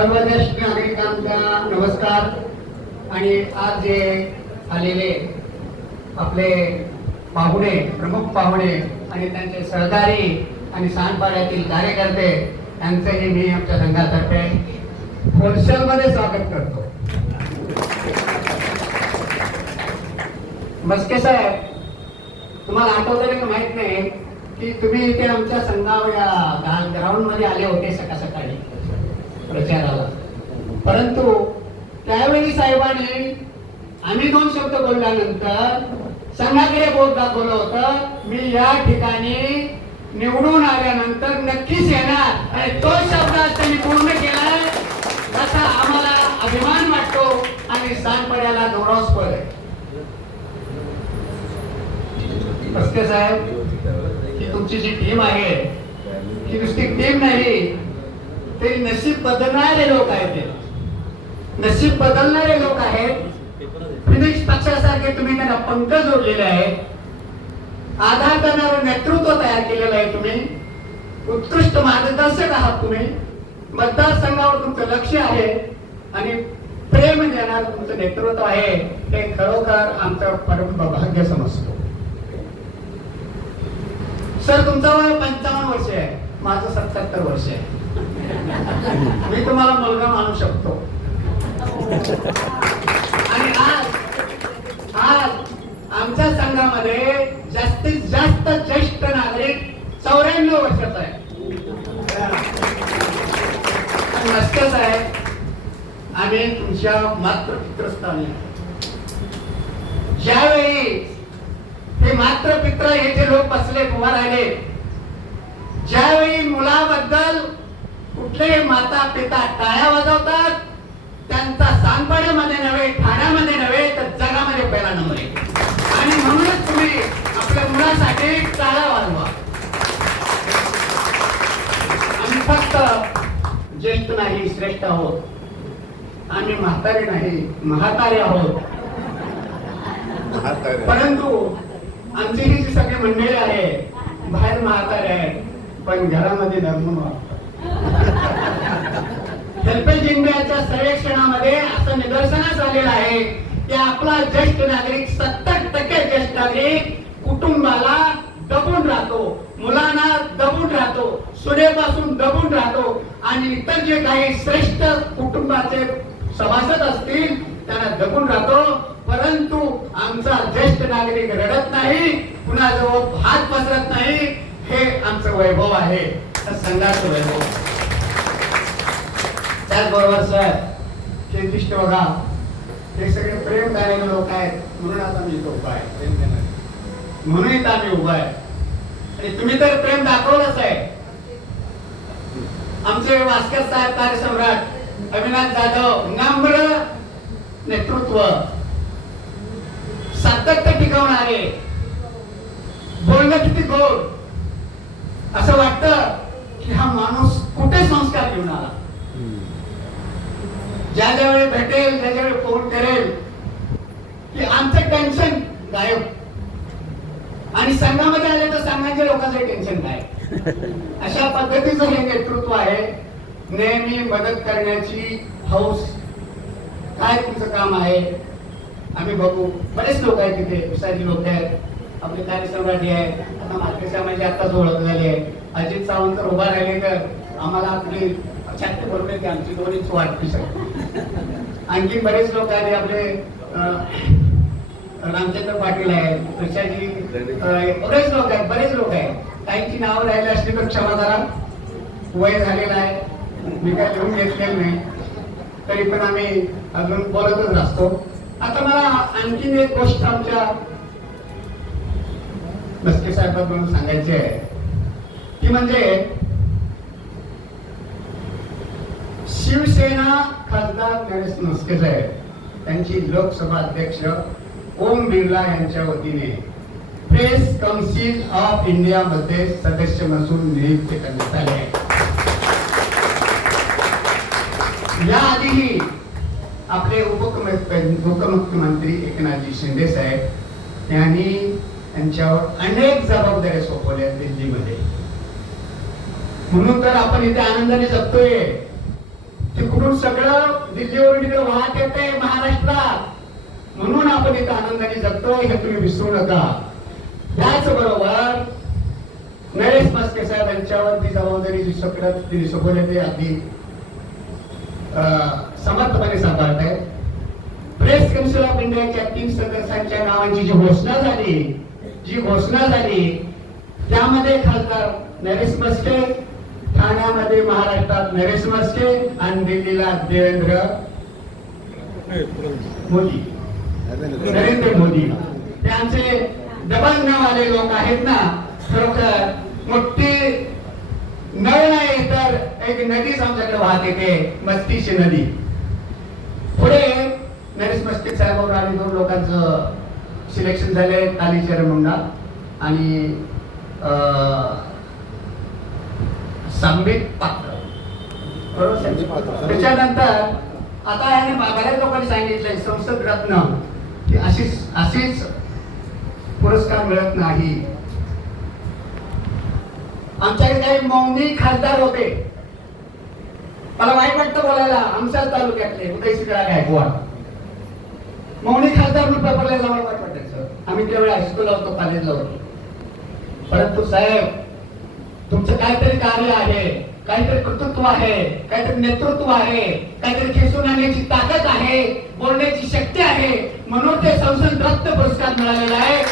सर्व ज्येष्ठ नागरिकांचा नमस्कार. आणि आज जे आलेले आपले पाहुणे, प्रमुख पाहुणे आणि त्यांचे सहकारी आणि सांडपाड्यातील कार्यकर्ते यांचंही मी आमच्या संघातर्फे होलसेलमध्ये स्वागत करतो. मस्के साहेब, तुम्हाला आठवतं का माहित नाही की तुम्ही इथे आमच्या संघावर ग्राउंड मध्ये आले होते सकाळी प्रचाराला. परंतु त्यावेळी साहेबांनी आम्ही 2 शब्द बोलल्यानंतर संघाकडे बोट दाखवलं होतं, मी या ठिकाणी निवडून आल्यानंतर नक्कीच येणार आणि तो शब्द त्यांनी पूर्ण केलाय. असा आम्हाला अभिमान वाटतो आणि सांडपाड्याला गौरवास्पद आहे. मस्के साहेब, ही तुमची जी टीम आहे ही नुसती टीम नाही, ते नशीब बदलणारे लोक आहेत. ते नशीब बदलणारे लोक आहेत. फिनिक्स पक्षासारखे तुम्ही त्यांना पंख जोडलेले आहेत. आधार करणारं नेतृत्व तयार केलेलं आहे. तुम्ही उत्कृष्ट मार्गदर्शक आहात. तुम्ही मतदारसंघावर तुमचं लक्ष आहे आणि प्रेम देणार तुमचं नेतृत्व आहे. हे खरोखर आमचं परम भाग्य समजतो. सर, तुमचं वय 55 वर्ष आहे, माझं 77 वर्ष आहे. मी तुम्हाला मुलगा मानू शकतो. आणि आज आमच्या संघामध्ये जास्तीत जास्त ज्येष्ठ नागरिक 94 वर्षाचा आहे. मस्के साहेब, आम्ही तुमच्या मातृपितृस्थानी ज्यावेळी हे मातृपित्र हे जे लोक बसले उभा राहिले, ज्यावेळी मुलाबद्दल कुठलेही माता पिता टाळ्या वाजवतात, त्यांचा सांगपाड्यामध्ये नव्हे, ठाण्यामध्ये नव्हे तर जगामध्ये पहिला नंबर आहे. आणि म्हणूनच तुम्ही आपल्या मुलासाठी टाळ्या वाजवा. आम्ही फक्त ज्येष्ठ नाही, श्रेष्ठ आहोत. आम्ही म्हातारे नाही, म्हातारे आहोत. परंतु आमची ही जी सगळी मंडळी आहे, बाहेर म्हातारे आहे पण घरामध्ये धर्म वाटतात. हेल्पेज इंडियाच्या सर्वेक्षणामध्ये असं निदर्शनास आलेलं आहे की आपला ज्येष्ठ नागरिक 70% ज्येष्ठ नागरिक कुटुंबाला दबून राहतो, मुलांना दबून राहतो, सुनेपासून दबून राहतो आणि इतर जे काही श्रेष्ठ कुटुंबाचे सभासद असतील त्यांना दबून राहतो. परंतु आमचा ज्येष्ठ नागरिक रडत नाही, कुणाजवळ हात पसरत नाही. हे आमचं वैभव आहे, संघाचं वैभव. त्याचबरोबर सर, शेतीष्ट बघा, हे सगळे प्रेम करणारे लोक आहेत. म्हणून आता मी इथं उभा आहे, प्रेम देणार म्हणून इथं आम्ही उभा आहे. आणि तुम्ही तर प्रेम दाखवलंच आहे. आमचे वास्कर साहेब, कार्यसम्राट अविनाश जाधव, नम्र नेतृत्व, सातत्य टिकवणारे, बोलणं किती गोड. असं वाटतं की हा माणूस कुठे संस्कार घेऊन आला. ज्या ज्यावेळी भेटेल, त्या ज्यावेळी फोन करेल की आमचं टेन्शन गायब. आणि संघामध्ये आले तर संघाच्या लोकांचं टेन्शन काय. अशा पद्धतीचं हे नेतृत्व आहे. नेहमी मदत करण्याची हौस. काय तुमचं काम आहे आम्ही बघू. बरेच लोक आहेत तिथे, विसारी लोक आहेत, आपले कार्यसम्राटी आहेत. आता मार्केट साहेबांची आत्ताच ओळख झाली आहे. अजित सावंत तर उभा राहिले तर आम्हाला आपली छाती बरोबर की आमची दोन्हीच वाटते सर. आणखी बरेच लोक आहेत आपले, रामचंद्र पाटील आहेत, प्रशाजी, बरेच लोक आहेत, बरेच लोक आहेत. काहींची नावं राहिली असली तर क्षमा करा, वय झालेलं आहे, मी काय लिहून घेतलेलं नाही. तरी पण आम्ही अजून बोलतच असतो. आता मला आणखीन एक गोष्ट आमच्या मस्के साहेबांकडून सांगायची आहे, ती म्हणजे शिवसेना खासदार गणेश मस्के साहेब त्यांची लोकसभा अध्यक्ष ओम बिर्ला यांच्या वतीने प्रेस काउन्सिल ऑफ इंडिया मध्ये सदस्य म्हणून नियुक्त करण्यात आले. याआधीही आपले उपमुख्यमंत्री एकनाथजी शिंदे साहेब यांनी त्यांच्यावर अनेक जबाबदाऱ्या सोपवल्या दिल्लीमध्ये. म्हणून तर आपण इथे आनंदाने जगतोय. तिकडून सगळं दिल्लीवरून तिकडे वाहत येते महाराष्ट्रात, म्हणून आपण इथं आनंदाने जगतोय हे तुम्ही विसरू नका. त्याचबरोबर नरेश म्हस्के साहेब यांच्यावर ती जबाबदारी जी सगळ्यात तिने सोपवली ते अगदी समर्थपणे सांभाळत आहे. प्रेस काउन्सिल ऑफ इंडियाच्या 3 सदस्यांच्या नावांची जी घोषणा झाली त्यामध्ये खासदार नरेश म्हस्के, ठाण्यामध्ये महाराष्ट्रात नरेश म्हस्के आणि दिल्लीला नरेंद्र मोदी. ते आमचे दबंगवाले लोक आहेत ना, खरोखर मोठी नळ नाही तर एक नदीच आमच्याकडे वाहत येते, मस्तीची नदी. पुढे नरेश म्हस्के साहेबांवर आणि 2 लोकांचं सिलेक्शन झाले, कालीचरण मुंडा आणि संबित पात्र. त्याच्यानंतर आता याने बऱ्याच लोकांनी सांगितलंय संसद रत्न की अशीच पुरस्कार मिळत नाही. आमच्याकडे काही मौनी खासदार होते, मला वाईट वाटतं बोलायला, आमच्याच तालुक्यातले उदयसिंगराव गायकवाड मौनी खासदार म्हणून पेपरला जाऊन वाईट वाटायचं. आम्ही त्यावेळी हायस्कूलला होतो, कॉलेजला होतो. परंतु साहेब तुमचं काहीतरी कार्य आहे, काहीतरी कर्तृत्व आहे, काहीतरी नेतृत्व आहे, काहीतरी खेचून आणण्याची ताकद आहे, बोलण्याची शक्ती आहे, म्हणून ते संसद रत्न पुरस्कार मिळालेला आहे.